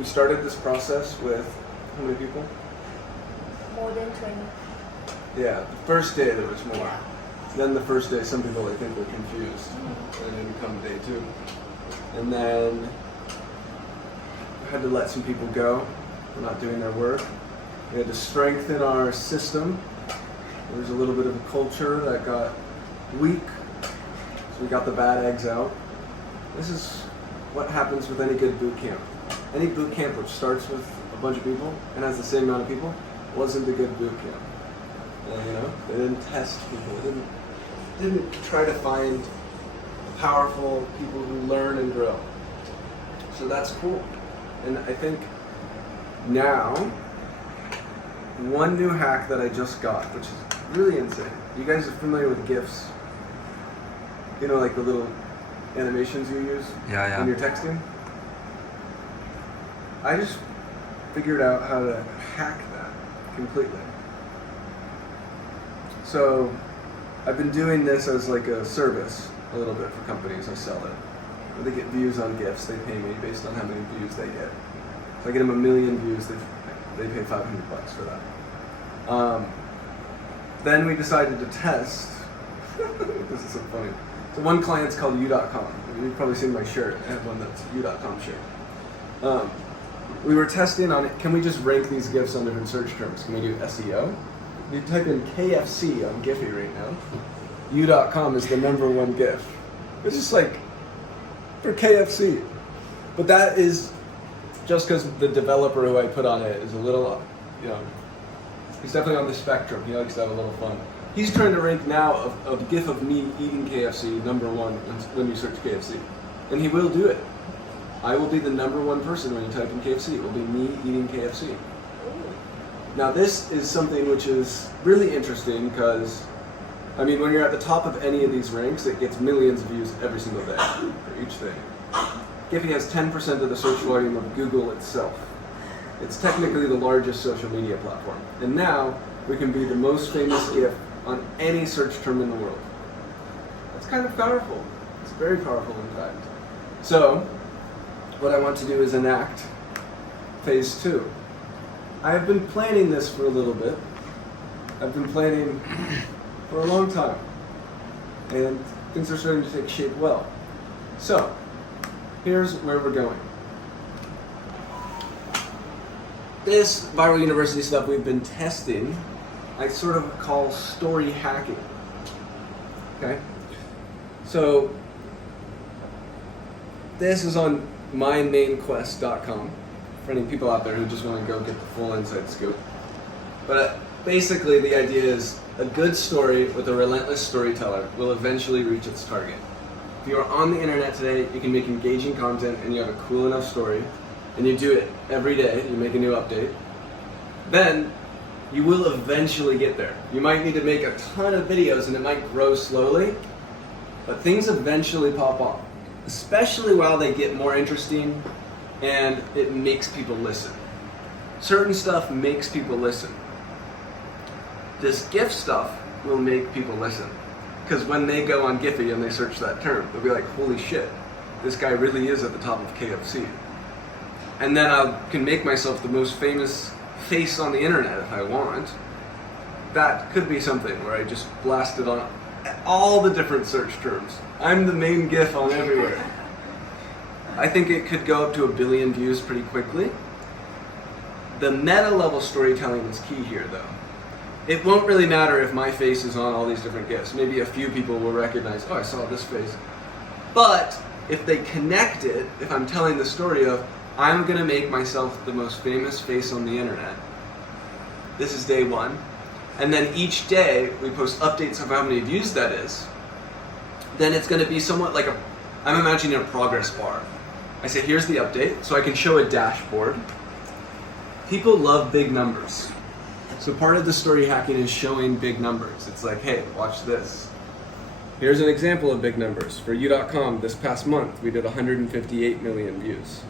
We started this process with how many people? More than 20. Yeah, the first day there was more. Yeah. Then the first day, some people I think were confused. They didn't come day two. And then we had to let some people go for not doing their work. We had to strengthen our system. There was a little bit of a culture that got weak, so we got the bad eggs out. This is what happens with any good boot camp. Any boot camp which starts with a bunch of people and has the same amount of people wasn't a good boot camp. They didn't test people. They didn't try to find powerful people who learn and grow. So that's cool. And I think now, one new hack that I just got, which is really insane. You guys are familiar with GIFs? You know, like the little animations you use when you're texting? I just figured out how to hack that completely. So I've been doing this as like a service a little bit for companies. I sell it. They get views on GIFs. They pay me based on how many views they get. If I get them 1 million views, they pay $500 for that. Then we decided to test. This is so funny. So one client's called U.com. You've probably seen my shirt. I have one that's U.com shirt. We were testing on it. Can we just rank these GIFs on different search terms? Can we do SEO? You type in KFC on Giphy right now. U.com is the #1 GIF. It's just like for KFC. But that is just because the developer who I put on it is a little, he's definitely on the spectrum. He likes to have a little fun. He's trying to rank now a GIF of me eating KFC #1 when you search KFC. And he will do it. I will be the #1 person when you type in KFC. It will be me eating KFC. Now this is something which is really interesting because, when you're at the top of any of these ranks, it gets millions of views every single day for each thing. Giphy has 10% of the search volume of Google itself. It's technically the largest social media platform. And now we can be the most famous GIF on any search term in the world. That's kind of powerful. It's very powerful, in fact. So, what I want to do is enact phase 2. I have been planning this for a little bit. I've been planning for a long time. And things are starting to take shape well. So, here's where we're going. This Viral University stuff we've been testing, I sort of call story hacking. Okay? So, this is on mymainquest.com for any people out there who just want to go get the full inside scoop. But basically the idea is a good story with a relentless storyteller will eventually reach its target. If you are on the internet today, you can make engaging content and you have a cool enough story, and you do it every day, you make a new update, then you will eventually get there. You might need to make a ton of videos and it might grow slowly, but things eventually pop off, especially while they get more interesting and it makes people listen. Certain stuff makes people listen. This GIF stuff will make people listen. Because when they go on Giphy and they search that term, they'll be like, holy shit, this guy really is at the top of KFC. And then I can make myself the most famous face on the internet if I want. That could be something where I just blast it on all the different search terms. I'm the main GIF on everywhere. I think it could go up to 1 billion views pretty quickly. The meta level storytelling is key here though. It won't really matter if my face is on all these different GIFs. Maybe a few people will recognize, oh, I saw this face. But if they connect it, if I'm telling the story of, I'm gonna make myself the most famous face on the internet. This is day 1. And then each day we post updates of how many views that is. Then it's gonna be somewhat like I'm imagining a progress bar. I say, here's the update, so I can show a dashboard. People love big numbers. So part of the story hacking is showing big numbers. It's like, hey, watch this. Here's an example of big numbers. For U.com, this past month, we did 158 million views.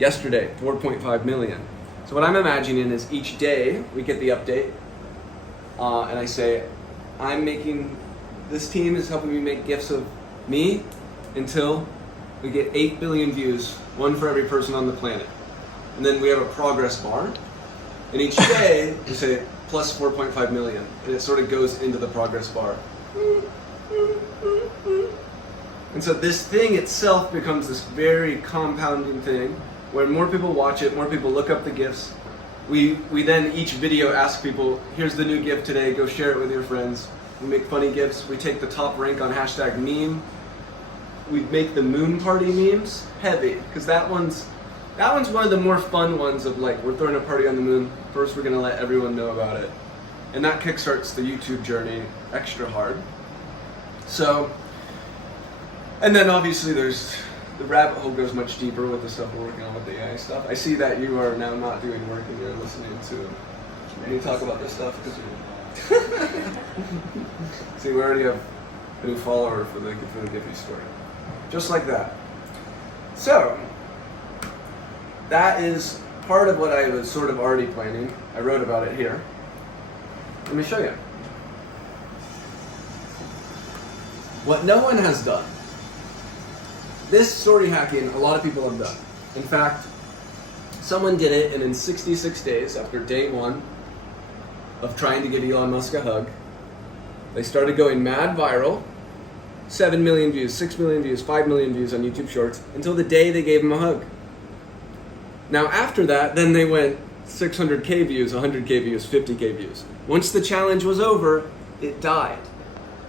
Yesterday, 4.5 million. So what I'm imagining is each day we get the update, and I say, this team is helping me make GIFs of me until we get 8 billion views, one for every person on the planet. and then we have a progress bar. And each day, we say plus 4.5 million, and it sort of goes into the progress bar. And so this thing itself becomes this very compounding thing, where more people watch it, more people look up the GIFs. We then each video ask people, here's the new GIF today, go share it with your friends. We make funny GIFs, we take the top rank on hashtag meme. We make the moon party memes heavy, because that one's one of the more fun ones of like, we're throwing a party on the moon, first we're gonna let everyone know about it. And that kickstarts the YouTube journey extra hard. So, and then obviously there's, the rabbit hole goes much deeper with the stuff we're working on with the AI stuff. I see that you are now not doing work and you're listening to me talk about this stuff because you see, we already have a new follower for the Giphy story. Just like that. So, that is part of what I was sort of already planning. I wrote about it here. Let me show you. What no one has done. This story hacking, a lot of people have done. In fact, someone did it, and in 66 days, after day one of trying to give Elon Musk a hug, they started going mad viral. 7 million views, 6 million views, 5 million views on YouTube Shorts, until the day they gave him a hug. Now after that, then they went 600k views, 100k views, 50k views. Once the challenge was over, it died.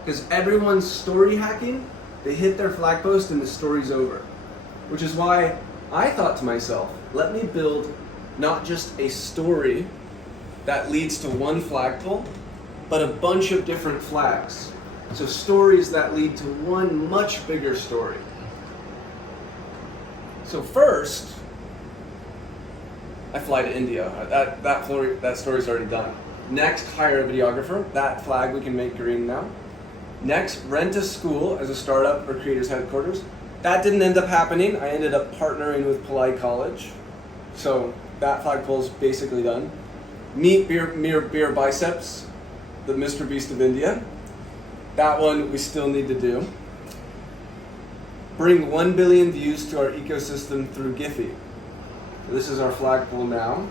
Because everyone's story hacking, they hit their flag post and the story's over. Which is why I thought to myself, let me build not just a story that leads to one flagpole, but a bunch of different flags. So stories that lead to one much bigger story. So first, I fly to India. That story's already done. Next, hire a videographer. That flag we can make green now. Next, rent a school as a startup or creators headquarters. That didn't end up happening. I ended up partnering with Pillai College. So that flagpole's basically done. Meet Beer Biceps, the Mr. Beast of India. That one we still need to do. Bring 1 billion views to our ecosystem through Giphy. This is our flagpole now.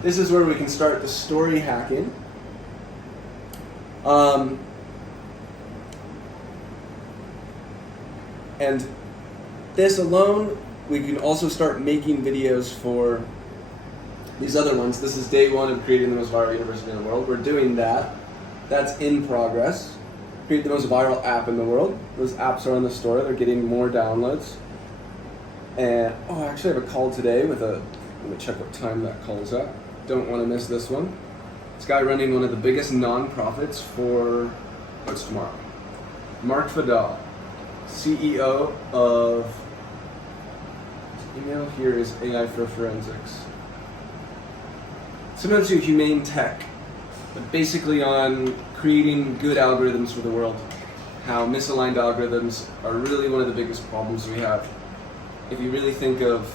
This is where we can start the story hacking. And this alone, we can also start making videos for these other ones. This is day one of creating the most viral university in the world. We're doing that. That's in progress. Create the most viral app in the world. Those apps are on the store. They're getting more downloads. And I actually have a call today with let me check what time that call is at. Don't want to miss this one. This guy running one of the biggest non-profits for, what's tomorrow? Mark Fadal, CEO of, his email here is AI for Forensics. Similar to Humane Tech, but basically on creating good algorithms for the world. How misaligned algorithms are really one of the biggest problems we have. If you really think of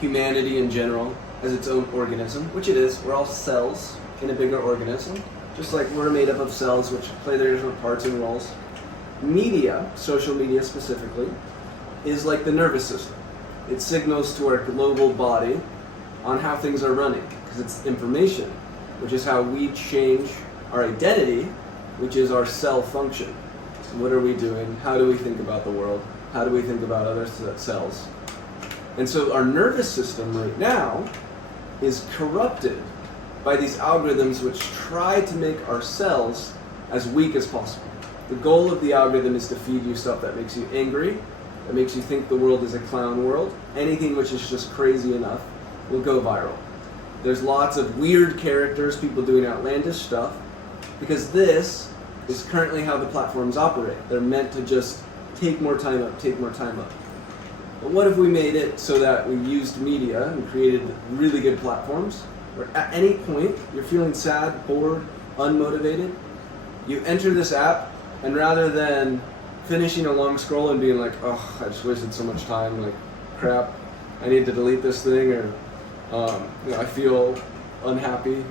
humanity in general as its own organism, which it is, we're all cells in a bigger organism, just like we're made up of cells which play their different parts and roles. Media, social media specifically, is like the nervous system. It signals to our global body on how things are running, because it's information, which is how we change our identity, which is our cell function. So what are we doing? How do we think about the world? How do we think about other cells? And so our nervous system right now is corrupted by these algorithms which try to make our cells as weak as possible. The goal of the algorithm is to feed you stuff that makes you angry, that makes you think the world is a clown world. Anything which is just crazy enough will go viral. There's lots of weird characters, people doing outlandish stuff, because this is currently how the platforms operate. They're meant to just take more time up, take more time up. But what if we made it so that we used media and created really good platforms where at any point you're feeling sad, bored, unmotivated, you enter this app, and rather than finishing a long scroll and being like, oh, I just wasted so much time, like, crap, I need to delete this thing, or I feel unhappy.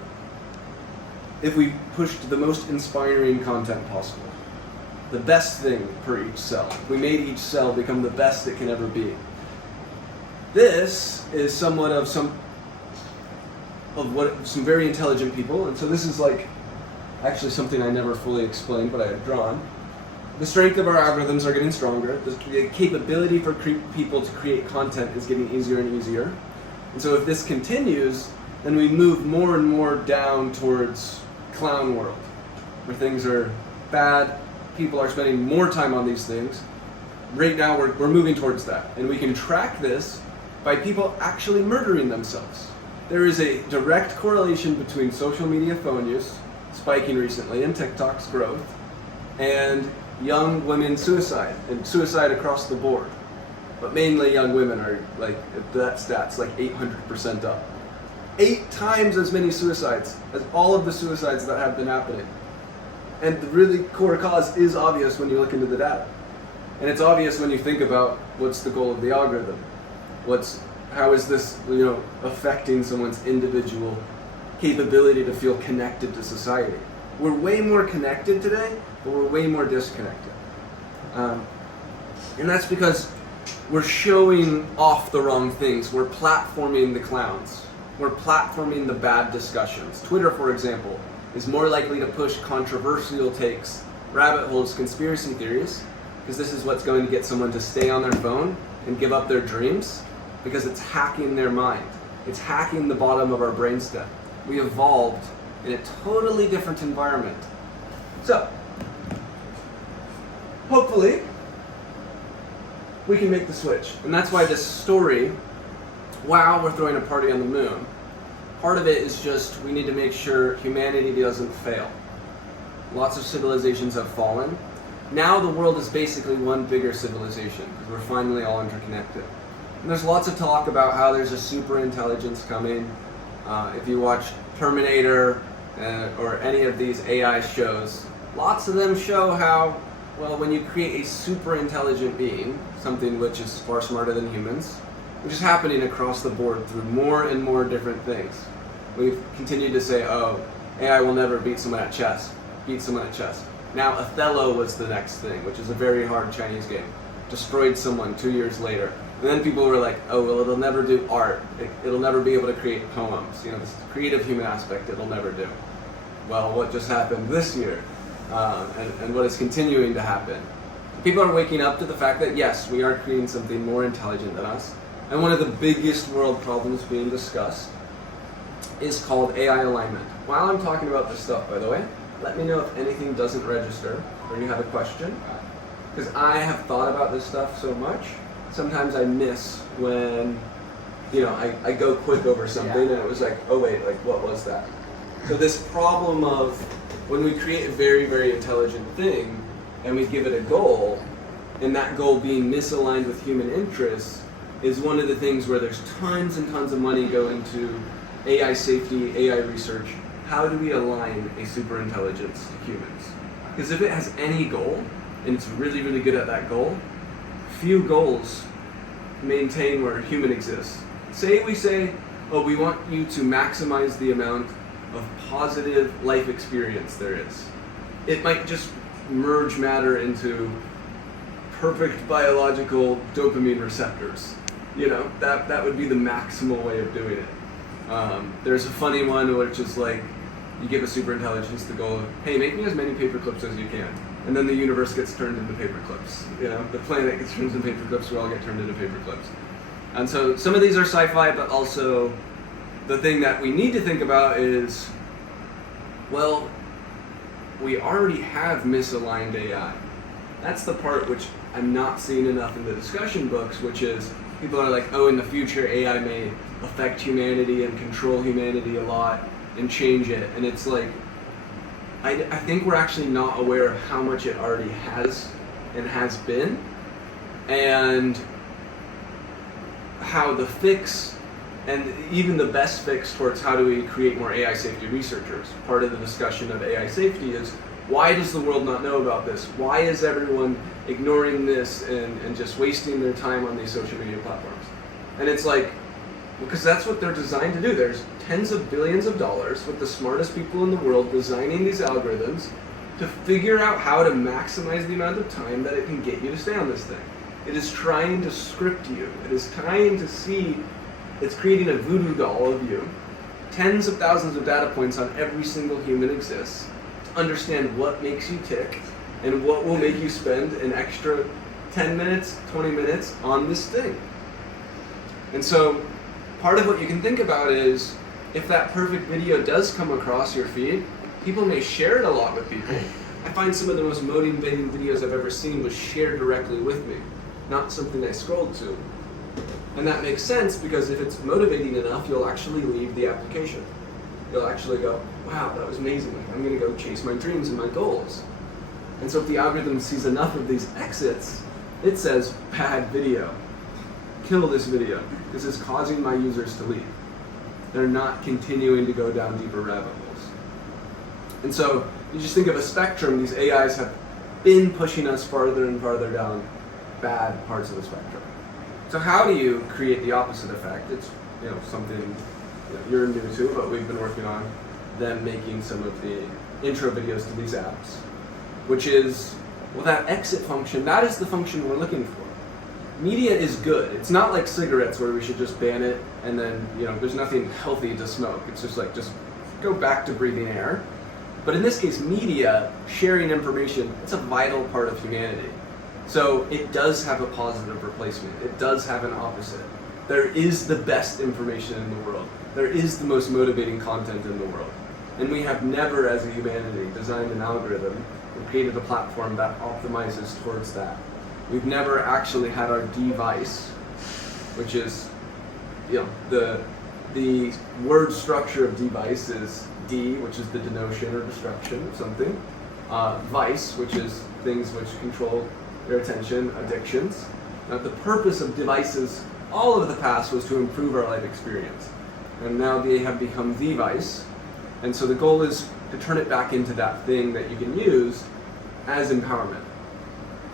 If we pushed the most inspiring content possible, the best thing for each cell, we made each cell become the best it can ever be, this is somewhat of some very intelligent people, and so this is like actually something I never fully explained, but I had drawn. The strength of our algorithms are getting stronger. The capability for people to create content is getting easier and easier. And so if this continues, then we move more and more down towards clown world, where things are bad, people are spending more time on these things. Right now we're moving towards that. And we can track this by people actually murdering themselves. There is a direct correlation between social media phone use, spiking recently, and TikTok's growth, and young women suicide, and suicide across the board. But mainly young women are like, that stat's like 800% up. 8 times as many suicides as all of the suicides that have been happening. And the really core cause is obvious when you look into the data. And it's obvious when you think about what's the goal of the algorithm. How is this, affecting someone's individual capability to feel connected to society? We're way more connected today, but we're way more disconnected. And that's because we're showing off the wrong things. We're platforming the clowns. We're platforming the bad discussions. Twitter, for example, is more likely to push controversial takes, rabbit holes, conspiracy theories, because this is what's going to get someone to stay on their phone and give up their dreams, because it's hacking their mind. It's hacking the bottom of our brainstem. We evolved in a totally different environment. So, hopefully, we can make the switch. And that's why this story, wow, we're throwing a party on the moon, part of it is just we need to make sure humanity doesn't fail. Lots of civilizations have fallen. Now the world is basically one bigger civilization because we're finally all interconnected. And there's lots of talk about how there's a super intelligence coming. If you watch Terminator or any of these AI shows, lots of them show how, well, when you create a super intelligent being, something which is far smarter than humans, which is happening across the board through more and more different things. We've continued to say, oh, AI will never beat someone at chess. Now Othello was the next thing, which is a very hard Chinese game. Destroyed someone 2 years later. And then people were like, oh, well, it'll never do art. It'll never be able to create poems. This creative human aspect it'll never do. Well, what just happened this year, and what is continuing to happen. People are waking up to the fact that, yes, we are creating something more intelligent than us. And one of the biggest world problems being discussed is called AI alignment. While I'm talking about this stuff, by the way, let me know if anything doesn't register or you have a question. Because I have thought about this stuff so much, sometimes I miss when, I go quick over something and it was like, oh wait, like what was that? So this problem of when we create a very, very intelligent thing and we give it a goal, and that goal being misaligned with human interests, is one of the things where there's tons and tons of money go into AI safety, AI research. How do we align a super intelligence to humans? Because if it has any goal, and it's really, really good at that goal, few goals maintain where a human exists. We say, oh, we want you to maximize the amount of positive life experience there is. It might just merge matter into perfect biological dopamine receptors. That would be the maximal way of doing it. There's a funny one which is like, you give a super intelligence the goal of, hey, make me as many paper clips as you can. And then the universe gets turned into paper clips. The planet gets turned into paper clips, we all get turned into paper clips. And so some of these are sci-fi, but also the thing that we need to think about is, well, we already have misaligned AI. That's the part which I'm not seeing enough in the discussion books, which is people are like, oh, in the future AI may affect humanity and control humanity a lot and change it. And it's like, I think we're actually not aware of how much it already has and has been, and how the fix, and even the best fix towards how do we create more AI safety researchers. Part of the discussion of AI safety is, why does the world not know about this? Why is everyone ignoring this and just wasting their time on these social media platforms? And it's like, because that's what they're designed to do. There's tens of billions of dollars with the smartest people in the world designing these algorithms to figure out how to maximize the amount of time that it can get you to stay on this thing. It is trying to script you. It is trying to see, it's creating a voodoo doll of you. Tens of thousands of data points on every single human exists to understand what makes you tick and what will make you spend an extra 10 minutes, 20 minutes on this thing. And so part of what you can think about is if that perfect video does come across your feed, people may share it a lot with people. I find some of the most motivating videos I've ever seen was shared directly with me, not something I scrolled to. And that makes sense because if it's motivating enough, you'll actually leave the application. You'll actually go, wow, that was amazing. I'm going to go chase my dreams and my goals. And so if the algorithm sees enough of these exits, it says, bad video. Kill this video. This is causing my users to leave. They're not continuing to go down deeper rabbit holes. And so you just think of a spectrum. These AIs have been pushing us farther and farther down bad parts of the spectrum. So how do you create the opposite effect? It's something you're new to, but we've been working on them making some of the intro videos to these apps, which is, well, that exit function, that is the function we're looking for. Media is good. It's not like cigarettes where we should just ban it and then, there's nothing healthy to smoke. It's just go back to breathing air. But in this case, media, sharing information, it's a vital part of humanity. So it does have a positive replacement. It does have an opposite. There is the best information in the world. There is the most motivating content in the world. And we have never, as a humanity, designed an algorithm and created a platform that optimizes towards that. We've never actually had our device, which is, the word structure of device is D, which is the denotion or destruction of something. Vice, which is things which control your attention, addictions. Now, the purpose of devices all of the past was to improve our life experience. And now they have become the vice. And so the goal is to turn it back into that thing that you can use as empowerment.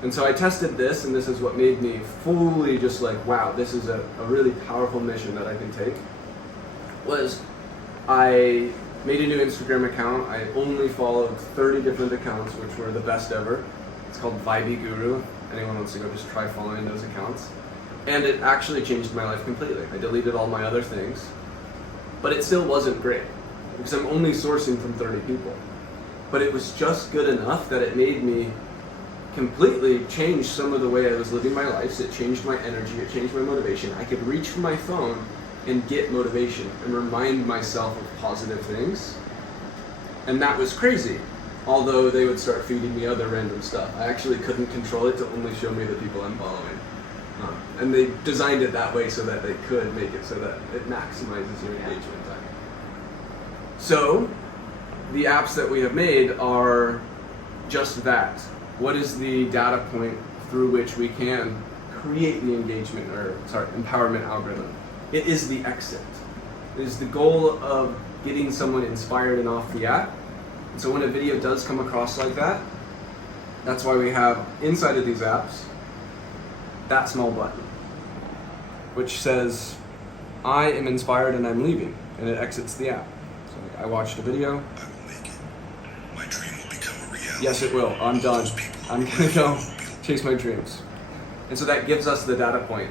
And so I tested this, and this is what made me fully just wow, this is a really powerful mission that I can take, was I made a new Instagram account. I only followed 30 different accounts, which were the best ever. It's called Vibey Guru. Anyone wants to go, just try following those accounts. And it actually changed my life completely. I deleted all my other things, but it still wasn't great because I'm only sourcing from 30 people. But it was just good enough that it made me completely change some of the way I was living my life. So it changed my energy, it changed my motivation. I could reach for my phone and get motivation and remind myself of positive things. And that was crazy. Although they would start feeding me other random stuff. I actually couldn't control it to only show me the people I'm following. And they designed it that way so that they could make it so that it maximizes your engagement time. So, the apps that we have made are just that. What is the data point through which we can create the empowerment algorithm? It is the exit. It is the goal of getting someone inspired and off the app. And so when a video does come across like that, that's why we have inside of these apps that small button, which says, I am inspired and I'm leaving, and it exits the app. So I watched a video. I will make it. My dream will become a reality. Yes, it will. I'm done. I'm gonna go chase my dreams. And so that gives us the data point,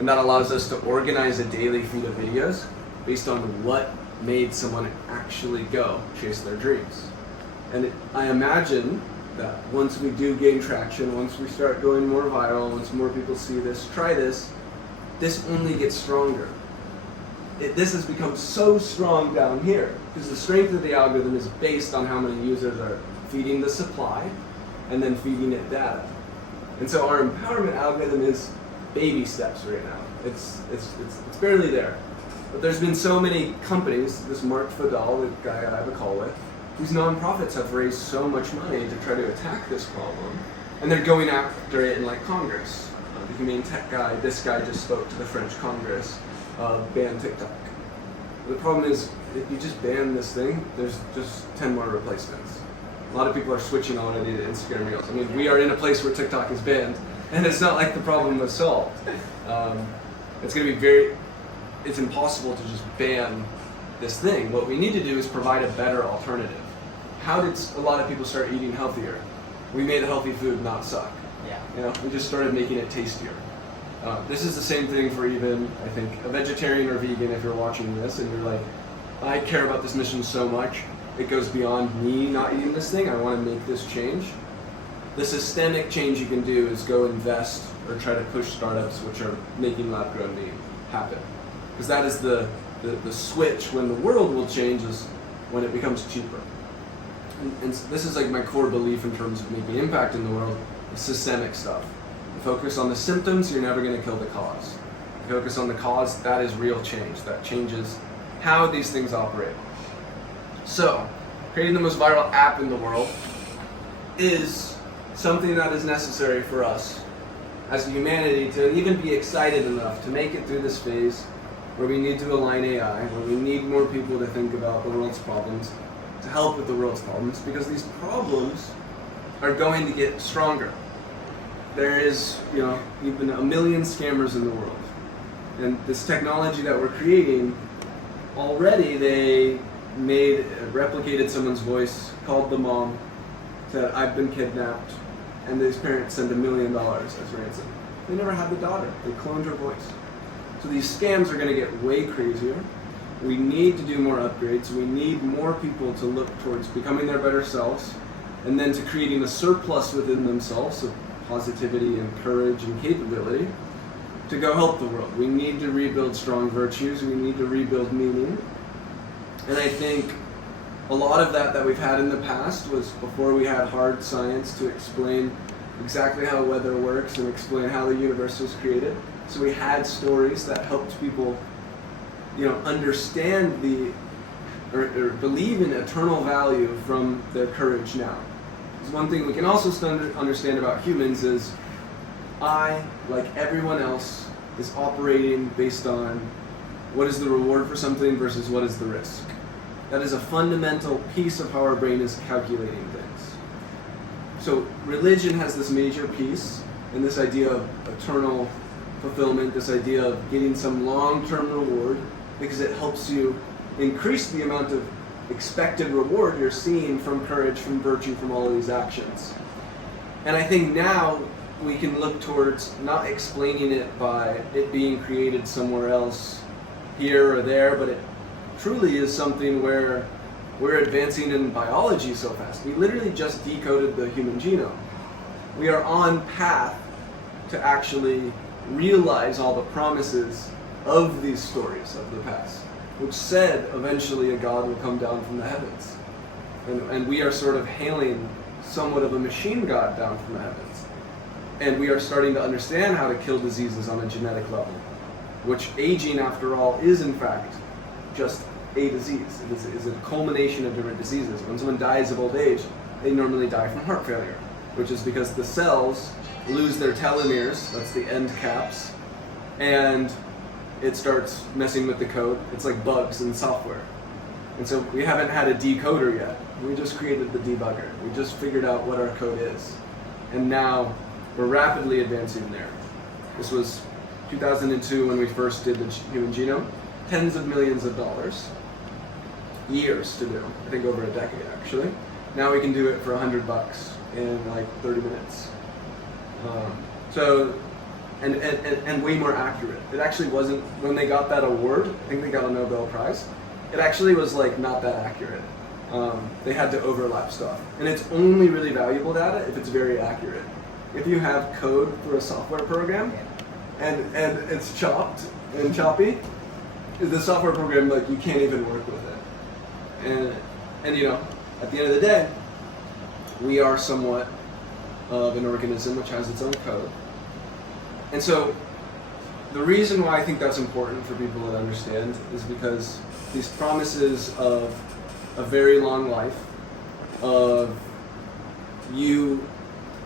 and that allows us to organize a daily feed of videos based on what made someone actually go chase their dreams. And I imagine that once we do gain traction, once we start going more viral, once more people see this, try this, this only gets stronger. This has become so strong down here because the strength of the algorithm is based on how many users are feeding the supply and then feeding it data. And so our empowerment algorithm is baby steps right now. It's barely there. But there's been so many companies, this Mark Fadal, the guy I have a call with, these nonprofits have raised so much money to try to attack this problem, and they're going after it in Congress. The Humane Tech guy, this guy just spoke to the French Congress, ban TikTok. The problem is, if you just ban this thing, there's just 10 more replacements. A lot of people are switching already to Instagram Reels. I mean, we are in a place where TikTok is banned, and it's not like the problem was solved. It's going to be it's impossible to just ban this thing. What we need to do is provide a better alternative. How did a lot of people start eating healthier? We made healthy food not suck. Yeah. You know, we just started making it tastier. This is the same thing for even, I think, a vegetarian or vegan. If you're watching this and you're like, I care about this mission so much, it goes beyond me not eating this thing. I want to make this change. The systemic change you can do is go invest or try to push startups which are making lab-grown meat happen. Because that is the switch when the world will change, is when it becomes cheaper. And this is like my core belief in terms of making impact in the world, is systemic stuff. You focus on the symptoms, you're never going to kill the cause. You focus on the cause, that is real change. That changes how these things operate. So, creating the most viral app in the world is something that is necessary for us as a humanity to even be excited enough to make it through this phase where we need to align AI, where we need more people to think about the world's problems, to help with the world's problems, because these problems are going to get stronger. There is, even 1 million scammers in the world. And this technology that we're creating, already they replicated someone's voice, called the mom, said, I've been kidnapped, and these parents send $1 million as ransom. They never had the daughter. They cloned her voice. So these scams are going to get way crazier. We need to do more upgrades. We need more people to look towards becoming their better selves, and then to creating a surplus within themselves of positivity and courage and capability to go help the world. We need to rebuild strong virtues. We need to rebuild meaning. And I think a lot of that we've had in the past was before we had hard science to explain exactly how weather works and explain how the universe was created. So we had stories that helped people, understand or believe in eternal value from their courage now. Because one thing we can also understand about humans is I, like everyone else, is operating based on what is the reward for something versus what is the risk. That is a fundamental piece of how our brain is calculating things. So religion has this major piece, and this idea of eternal fulfillment, this idea of getting some long-term reward, because it helps you increase the amount of expected reward you're seeing from courage, from virtue, from all of these actions. And I think now we can look towards not explaining it by it being created somewhere else, here or there, but it truly is something where we're advancing in biology so fast. We literally just decoded the human genome. We are on path to actually realize all the promises of these stories of the past, which said eventually a God will come down from the heavens. And we are sort of hailing somewhat of a machine god down from the heavens. And we are starting to understand how to kill diseases on a genetic level, which aging, after all, is in fact just a disease. It is a culmination of different diseases. When someone dies of old age, they normally die from heart failure, which is because the cells lose their telomeres, that's the end caps, and it starts messing with the code. It's like bugs in software. And so we haven't had a decoder yet. We just created the debugger. We just figured out what our code is. And now we're rapidly advancing there. This was 2002 when we first did the human genome. Tens of millions of dollars. Years to do. I think over a decade, actually. Now we can do it for $100 in like 30 minutes. And way more accurate. It actually wasn't, when they got that award, I think they got a Nobel Prize, it actually was like not that accurate. They had to overlap stuff. And it's only really valuable data if it's very accurate. If you have code for a software program and it's chopped and choppy, the software program, like, you can't even work with it. And at the end of the day, we are somewhat of an organism which has its own code. And so the reason why I think that's important for people to understand is because these promises of a very long life, of you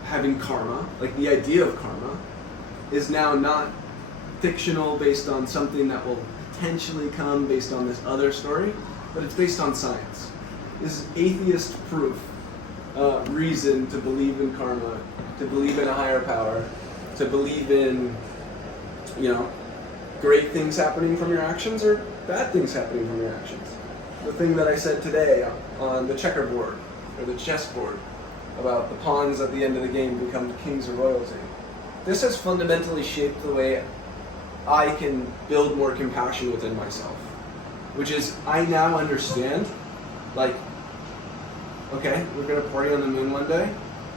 having karma, like the idea of karma, is now not fictional based on something that will potentially come based on this other story, but it's based on science. This is atheist proof, reason to believe in karma, to believe in a higher power, to believe in, great things happening from your actions or bad things happening from your actions. The thing that I said today on the checkerboard or the chessboard, about the pawns at the end of the game become the kings of royalty. This has fundamentally shaped the way I can build more compassion within myself. Which is, I now understand, like, okay, we're going to party on the moon one day,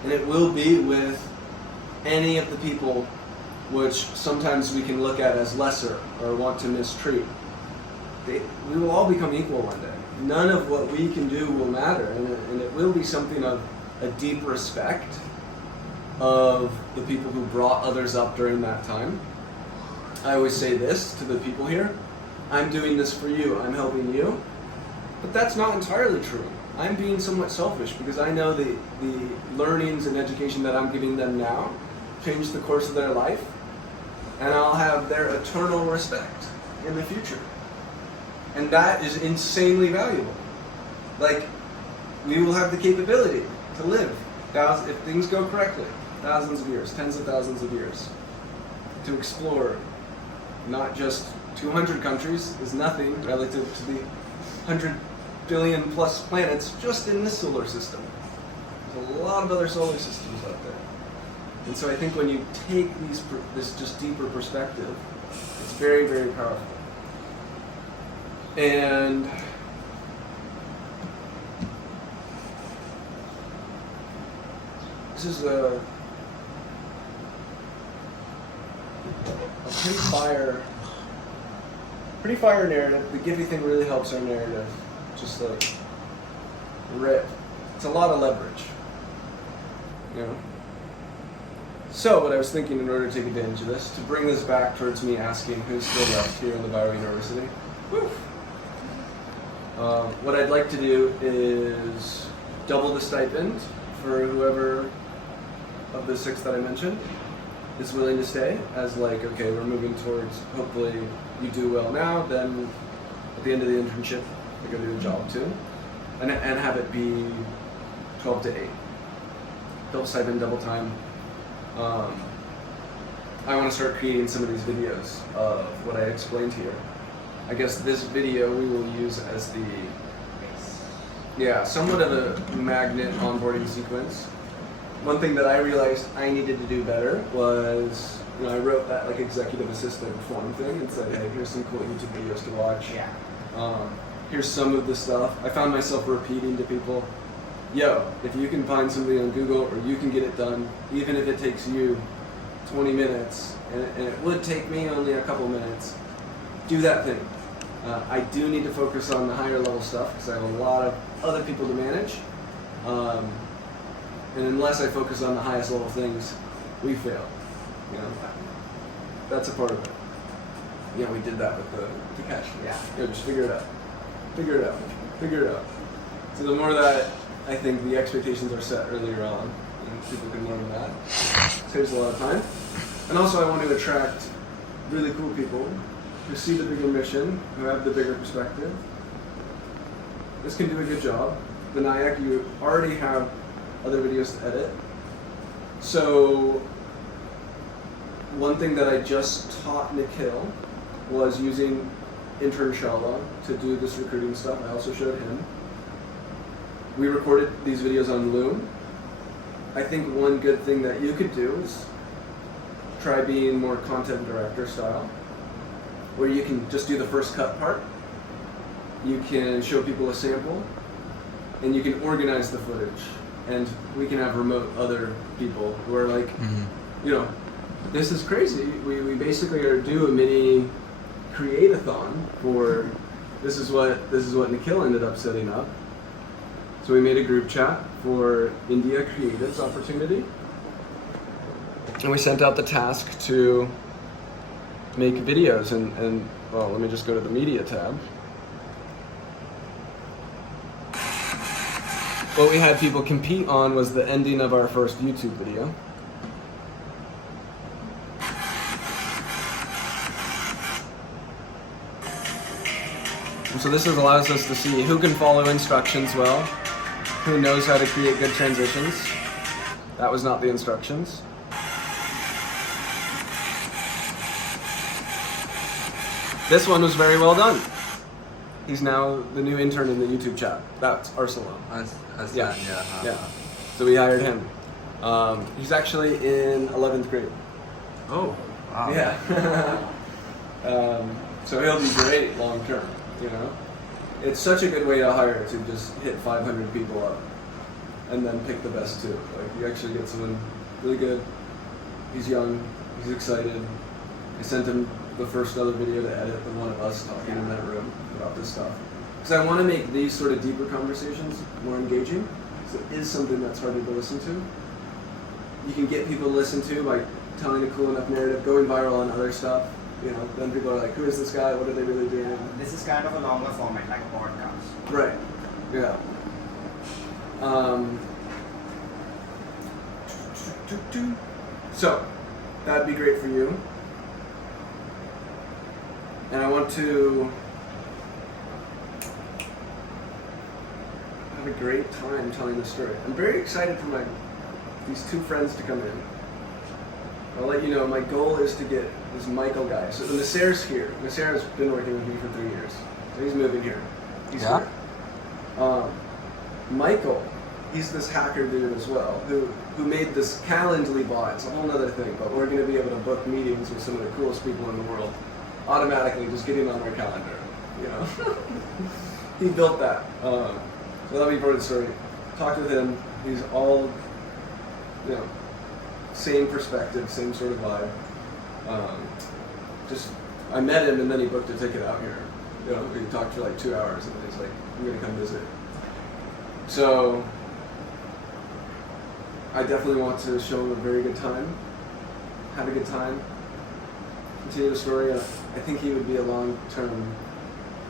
and it will be with any of the people which sometimes we can look at as lesser or want to mistreat. We will all become equal one day. None of what we can do will matter, and it will be something of a deep respect of the people who brought others up during that time. I always say this to the people here: I'm doing this for you, I'm helping you. But that's not entirely true. I'm being somewhat selfish because I know the learnings and education that I'm giving them now change the course of their life, and I'll have their eternal respect in the future. And that is insanely valuable. Like, we will have the capability to live, if things go correctly, thousands of years, tens of thousands of years, to explore not just 200 countries is nothing relative to the 100 billion plus planets just in this solar system. There's a lot of other solar systems out there. And so I think when you take this just deeper perspective, it's very, very powerful. And this is a pretty fire narrative. The Giphy thing really helps our narrative. Just like rip. It's a lot of leverage. You know? So what I was thinking, in order to take advantage of this, to bring this back towards me asking who's still left here in the Biouniversity. Woo! What I'd like to do is double the stipend for whoever of the 6 that I mentioned is willing to stay, as like, okay, we're moving towards, hopefully you do well now, then at the end of the internship, you're going to do a job too, and have it be 12 to 8. Double stipend, double time. I want to start creating some of these videos of what I explained here. I guess this video we will use as somewhat of a magnet onboarding sequence. One thing that I realized I needed to do better was, I wrote that like executive assistant form thing and said, hey, here's some cool YouTube videos to watch. Here's some of the stuff. I found myself repeating to people, yo, if you can find somebody on Google or you can get it done, even if it takes you 20 minutes, and it would take me only a couple minutes, do that thing. I do need to focus on the higher level stuff because I have a lot of other people to manage. And unless I focus on the highest level things, we fail. That's a part of it. We did that with the cash. Just figure it out. Figure it out. Figure it out. So the more that I think the expectations are set earlier on, and people can learn that, saves a lot of time. And also I want to attract really cool people who see the bigger mission, who have the bigger perspective. This can do a good job. Vinayak, you already have other videos to edit. So one thing that I just taught Nikhil was using Internshallah to do this recruiting stuff. I also showed him. We recorded these videos on Loom. I think one good thing that you could do is try being more content director style, where you can just do the first cut part, you can show people a sample, and you can organize the footage. And we can have remote other people who are like, this is crazy. We basically are do a mini create-a-thon for, this is what Nikhil ended up setting up. So we made a group chat for India Creatives Opportunity. And we sent out the task to make videos and well, let me just go to the media tab. What we had people compete on was the ending of our first YouTube video. And so this allows us to see who can follow instructions well, who knows how to create good transitions. That was not the instructions. This one was very well done. He's now the new intern in the YouTube chat. That's Arsalan. Aslan, Yeah. So we hired him. He's actually in 11th grade. Oh, wow. Yeah. So he'll be great long term, you know? It's such a good way to hire to just hit 500 people up and then pick the best two. Like, you actually get someone really good. He's young, he's excited. I sent him the first other video to edit, the one of us talking in that room about this stuff. Because I want to make these sort of deeper conversations more engaging, because it is something that's harder to listen to. You can get people to listen to by telling a cool enough narrative, going viral on other stuff. You know, then people are like, who is this guy? What are they really doing? This is kind of a longer format, like a podcast. Right. Yeah. So, that'd be great for you. And I want to have a great time telling the story. I'm very excited for these two friends to come in. I'll let you know, my goal is to get this Michael guy. So the Nasser's here. Nasser's been working with me for 3 years. So he's moving here. He's Yeah? here. Michael, he's this hacker dude as well, who made this Calendly bot. It's a whole other thing, but we're going to be able to book meetings with some of the coolest people in the world automatically, just getting on their calendar, you know? He built that. So that'll be part of the story. Talked with him. He's all, you know, same perspective, same sort of vibe. I met him and then he booked a ticket out here. You know, we talked for like 2 hours and then he's like, I'm gonna come visit. So, I definitely want to show him a very good time, have a good time, continue the story. I think he would be a long-term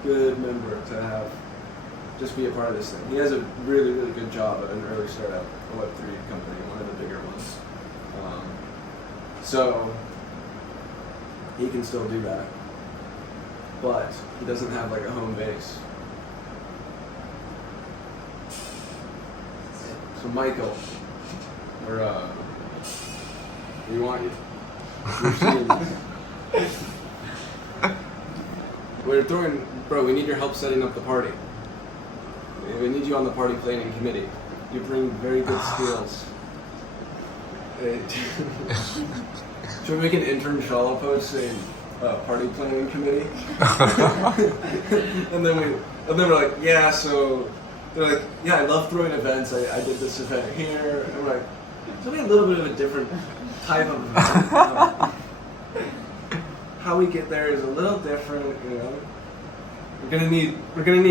good member to have, just be a part of this thing. He has a really, really good job at an early startup, a Web3 company, one of the bigger ones. So he can still do that, but he doesn't have like a home base. So Michael, we want you. We need your help setting up the party. We need you on the party planning committee. You bring very good skills. Should we make an intern Shala post saying party planning committee? and then we're like, yeah, so they're like, yeah, I love throwing events. I did this event here. And we're like, it's gonna be a little bit of a different type of event. How we get there is a little different, you know. We're gonna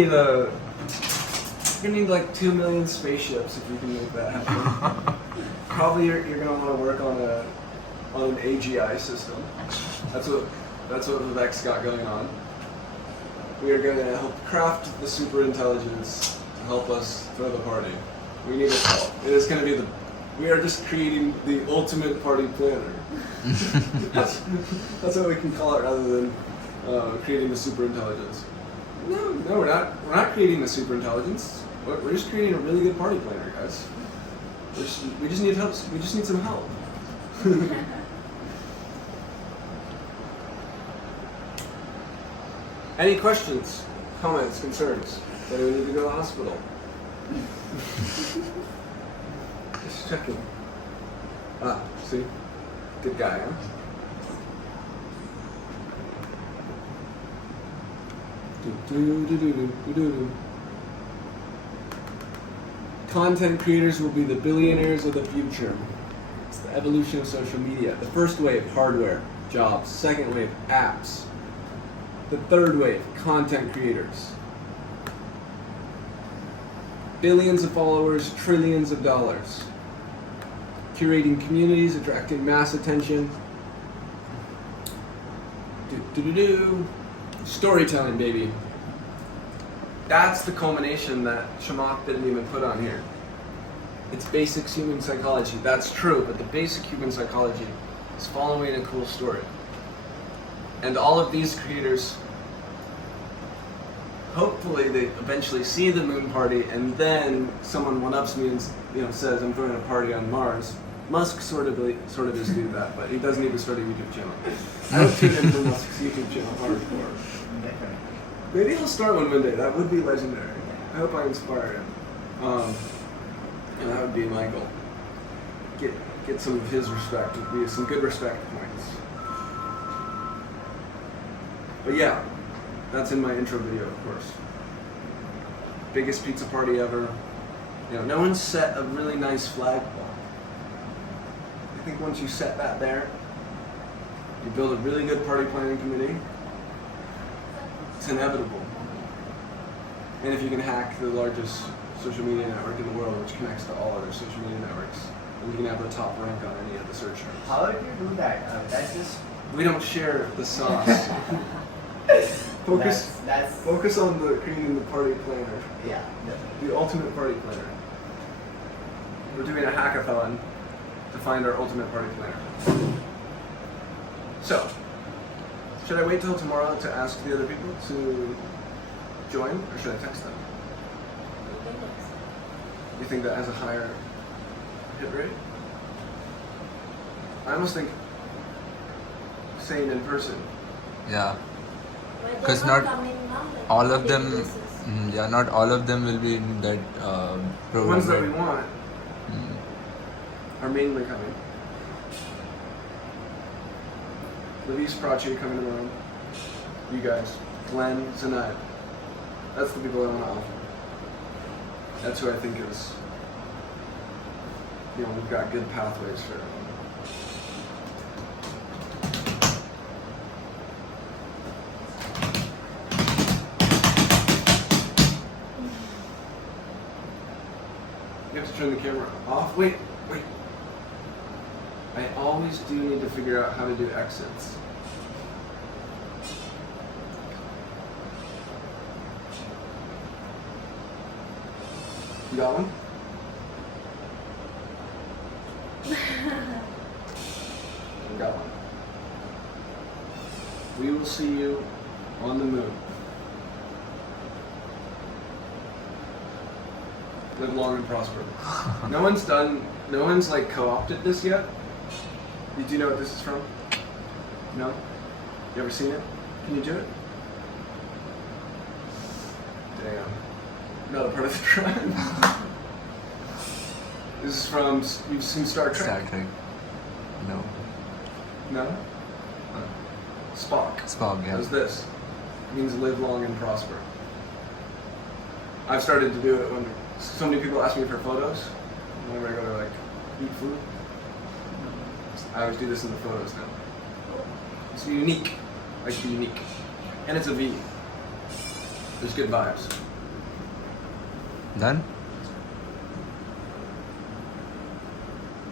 need like 2 million spaceships if we can make that happen. Probably you're gonna want to work on an AGI system. That's what Vivek's got going on. We are going to help craft the super intelligence to help us throw the party. We need its help. It is going to be we are just creating the ultimate party planner. that's what we can call it rather than creating the super intelligence. No, we're not. We're not creating the super intelligence. We're just creating a really good party planner, guys. We just need help. We just need some help. Any questions, comments, concerns? That we need to go to the hospital? Just checking. See? Good guy, huh? Content creators will be the billionaires of the future. It's the evolution of social media. The first wave, hardware, jobs. Second wave, apps. The third wave, content creators. Billions of followers, trillions of dollars. Curating communities, attracting mass attention. Storytelling, baby. That's the culmination that Chamath didn't even put on here. It's basic human psychology. That's true, but the basic human psychology is following a cool story. And all of these creators, hopefully they eventually see the moon party and then someone one-ups me and says I'm throwing a party on Mars. Musk sort of is do that, but he does need to start a YouTube channel. I don't tune into Musk's YouTube channel hardcore. Maybe he'll start one day. That would be legendary. I hope I inspire him. And that would be my goal. Get some of his respect. Would be some good respect points. But yeah, that's in my intro video, of course. Biggest pizza party ever. You know, no one set a really nice flagpole. I think once you set that there, you build a really good party planning committee. It's inevitable. And if you can hack the largest social media network in the world, which connects to all other social media networks, then you can have the top rank on any of the search terms. How do you do that? That's just We don't share the sauce. Focus that's on the creating the party planner, yeah. the ultimate party planner. We're doing a hackathon to find our ultimate party planner. So, should I wait till tomorrow to ask the other people to join, or should I text them? You think that has a higher hit rate? I almost think saying in person. Yeah. But 'Cause they're not coming now, like, All on of them, daily basis. yeah, not all of them will be in that The program. ones that we right? want are mainly coming. Luis Prachi coming tomorrow. You guys. Glenn, Zanai. That's the people I want to offer. That's who I think is, you know, we've got good pathways for everyone. You have to turn the camera off. Wait. I always do need to figure out how to do exits. You got one? I got one. We will see you on the moon. Live long and prosper. No one's like co-opted this yet. You do know what this is from? No? You ever seen it? Can you do it? Damn. Not a part of the tribe. This is from, you've seen Star Trek? Star Trek. No. No? Spock. Spock, yeah. How's this? It means live long and prosper. I've started to do it when so many people ask me for photos. Whenever I go to like eat food, I always do this in the photos now. It's unique. I like to be unique. And it's a V. There's good vibes. Done?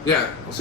Yeah. I'll see